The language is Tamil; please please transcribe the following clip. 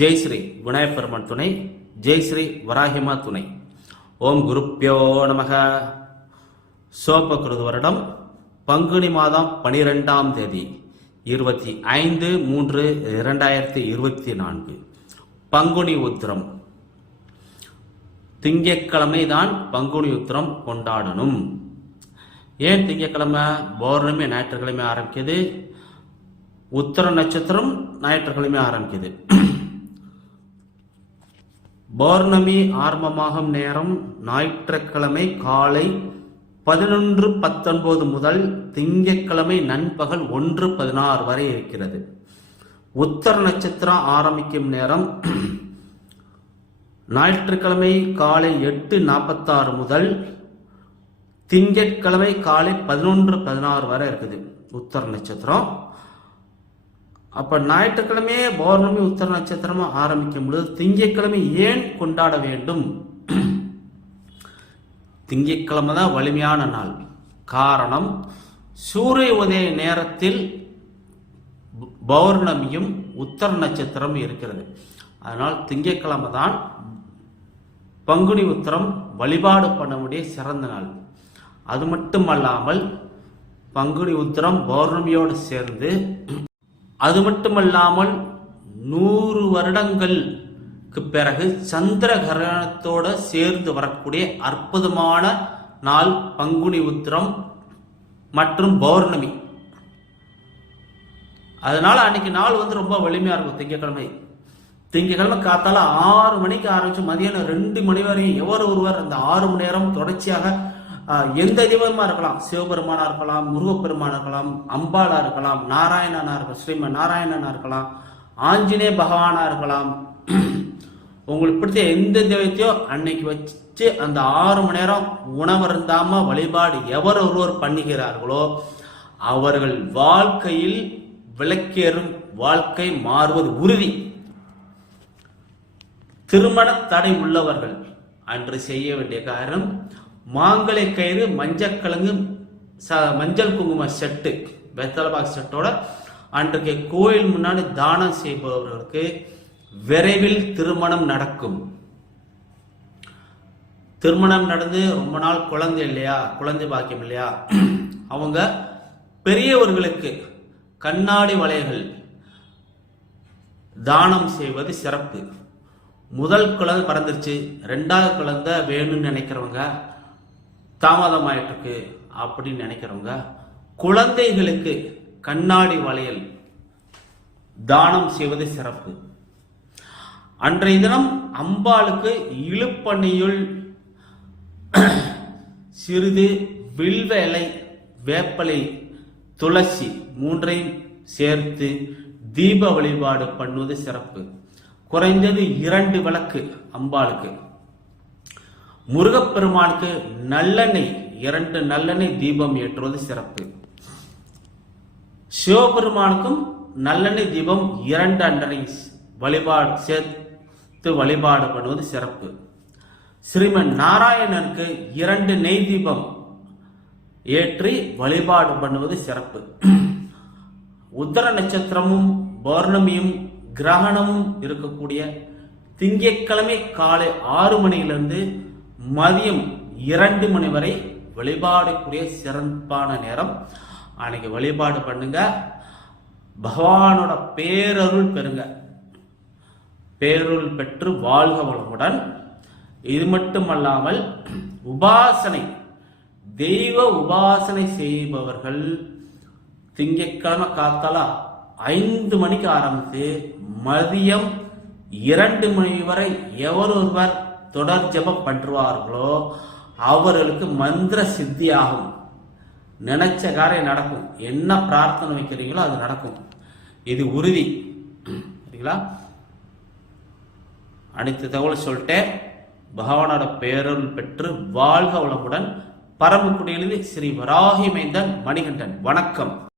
ஜெய் ஸ்ரீ விநாயகப் துணை ஜெய்ஸ்ரீ வராகிமா துணை. ஓம் குருப்பியோ நமக. சோபகிருது வருடம் பங்குனி மாதம் பனிரெண்டாம் தேதி இருபத்தி ஐந்து மூன்று இரண்டாயிரத்தி இருபத்தி நான்கு. பங்குனி உத்திரம். திங்கக்கிழமை தான் பங்குனி உத்திரம் கொண்டாடணும். ஏன் திங்கட்கிழமை? பௌர்ணமி ஞாயிற்றுக்கிழமை ஆரம்பிக்குது. உத்தர நட்சத்திரம் ஞாயிற்றுக்கிழமை ஆரம்பிக்குது. பௌர்ணமி ஆரம்பமாகும் நேரம் ஞாயிற்றுக்கிழமை காலை பதினொன்று பத்தொன்பது முதல் திங்கட்கிழமை நண்பகல் ஒன்று பதினாறு வரை இருக்கிறது. உத்தர நட்சத்திரம் ஆரம்பிக்கும் நேரம் ஞாயிற்றுக்கிழமை காலை எட்டு நாற்பத்தாறு முதல் திங்கட்கிழமை காலை பதினொன்று பதினாறு வரை இருக்குது. உத்தர நட்சத்திரம். அப்ப ஞாயிற்றுக்கிழமையே பௌர்ணமி உத்தர நட்சத்திரமா ஆரம்பிக்கும் பொழுது திங்கட்கிழமை ஏன் கொண்டாட வேண்டும்? திங்கட்கிழமை தான் வலிமையான நாள். காரணம் சூரிய உதய நேரத்தில் பௌர்ணமியும் உத்தர நட்சத்திரம் இருக்கிறது. அதனால் திங்கட்கிழமை தான் பங்குனி உத்திரம் வழிபாடு பண்ணக்கூடிய சிறந்த நாள். அது மட்டுமல்லாமல் பங்குனி உத்திரம் பௌர்ணமியோடு சேர்ந்து அது மட்டுமல்லாமல் நூறு வருடங்களுக்கு பிறகு சந்திர கிரகணத்தோட சேர்ந்து வரக்கூடிய அற்புதமான நாள் பங்குனி உத்திரம் மற்றும் பௌர்ணமி. அதனால அன்னைக்கு நாள் வந்து ரொம்ப வலிமையா இருக்கும் திங்கக்கிழமை. திங்கக்கிழமை காத்தால ஆறு மணிக்கு ஆரம்பிச்சு மதியானம் ரெண்டு மணி வரையும் எவர் ஒருவர் அந்த ஆறு மணி நேரம் தொடர்ச்சியாக எந்த தெய்வமா இருக்கலாம்? சிவபெருமானா இருக்கலாம் முருகப்பெருமானா இருக்கலாம் அம்பாலா இருக்கலாம் நாராயணனா இருக்கலாம் ஸ்ரீமன் நாராயணனா இருக்கலாம் ஆஞ்சநேய பகவானா இருக்கலாம். உங்களுக்கு பிடிச்ச எந்த தெய்வத்தையோ அன்னைக்கு வச்சு அந்த ஆறு மணி நேரம் உணவு இருந்தாம வழிபாடு எவர் ஒருவர் பண்ணுகிறார்களோ அவர்கள் வாழ்க்கையில் விளக்கேறும் வாழ்க்கை மாறுவது உறுதி. திருமண தடை உள்ளவர்கள் அன்று செய்ய வேண்டிய காரணம் மாங்கலை கயிறு மஞ்சக்கிழங்கு ச- மஞ்சள் குங்கும செட்டு வெத்தலபாக் செட்டோட அன்றைக்கு கோயில் முன்னாடி தானம் செய்பவர்களுக்கு விரைவில் திருமணம் நடக்கும். திருமணம் நடந்து ரொம்ப நாள் குழந்தை இல்லையா? குழந்தை பாக்கியம் இல்லையா? அவங்க பெரியவர்களுக்கு கண்ணாடி வளையல்கள் தானம் செய்வது சிறப்பு. முதல் குழந்தை பிறந்துருச்சு. ரெண்டாவது குழந்தை வேணும்னு நினைக்கிறவங்க தாமதமாயிட்டிருக்கு அப்படின்னு நினைக்கிறவங்க குழந்தைகளுக்கு கண்ணாடி வளையல் தானம் செய்வது சிறப்பு. அன்றைய தினம் அம்பாளுக்கு இழுப்பணியுள் சிறிது வில்வ இலை வேப்பலை துளசி மூன்றையும் சேர்த்து தீப வழிபாடு பண்ணுவது சிறப்பு. குறைந்தது இரண்டு விளக்கு அம்பாளுக்கு. முருகப்பெருமானுக்கு நல்லெண்ணெய் இரண்டு நல்லெண்ணெய் தீபம் ஏற்றுவது சிறப்பு. சிவபெருமானுக்கும் நல்லெண்ணெய் தீபம் இரண்டு அண்டனை வழிபாடு சேர்த்து வழிபாடு பண்ணுவது சிறப்பு. ஸ்ரீமன் நாராயணனுக்கு இரண்டு நெய் தீபம் ஏற்றி வழிபாடு பண்ணுவது சிறப்பு. உத்தர நட்சத்திரமும் பௌர்ணமியும் கிரகணமும் இருக்கக்கூடிய திங்கட்கிழமை காலை ஆறு மணியிலிருந்து மதியம் இரண்டு மணி வரை வழிபாடக்கூடிய சிறப்பான நேரம். அன்னைக்கு வழிபாடு பண்ணுங்க. பகவானோட பேரருள் பெறுங்க. பேருள் பெற்று வாழ்க வளமுடன். இது மட்டுமல்லாமல் உபாசனை தெய்வ உபாசனை செய்பவர்கள் திங்கக்கிழமை காத்தால ஐந்து மணிக்கு ஆரம்பித்து மதியம் இரண்டு மணி வரை எவர் ஒருவர் தொடர் ஜெபம் பண்ணுவார்களோ அவர்களுக்கு மந்திர சித்தி ஆகும் நினைச்ச காரியம் நடக்கும். என்ன பிரார்த்தனை வைக்கிறீங்களோ அது நடக்கும். இது உறுதி. சரிங்களா? அனைத்து தகவல் சொல்லிட்டேன். பகவானோட பேரருள் பெற்று வாழ்க வளமுடன். பரமக்குடியிலிருந்து ஸ்ரீ வராகி மைந்தன் மணிகண்டன். வணக்கம்.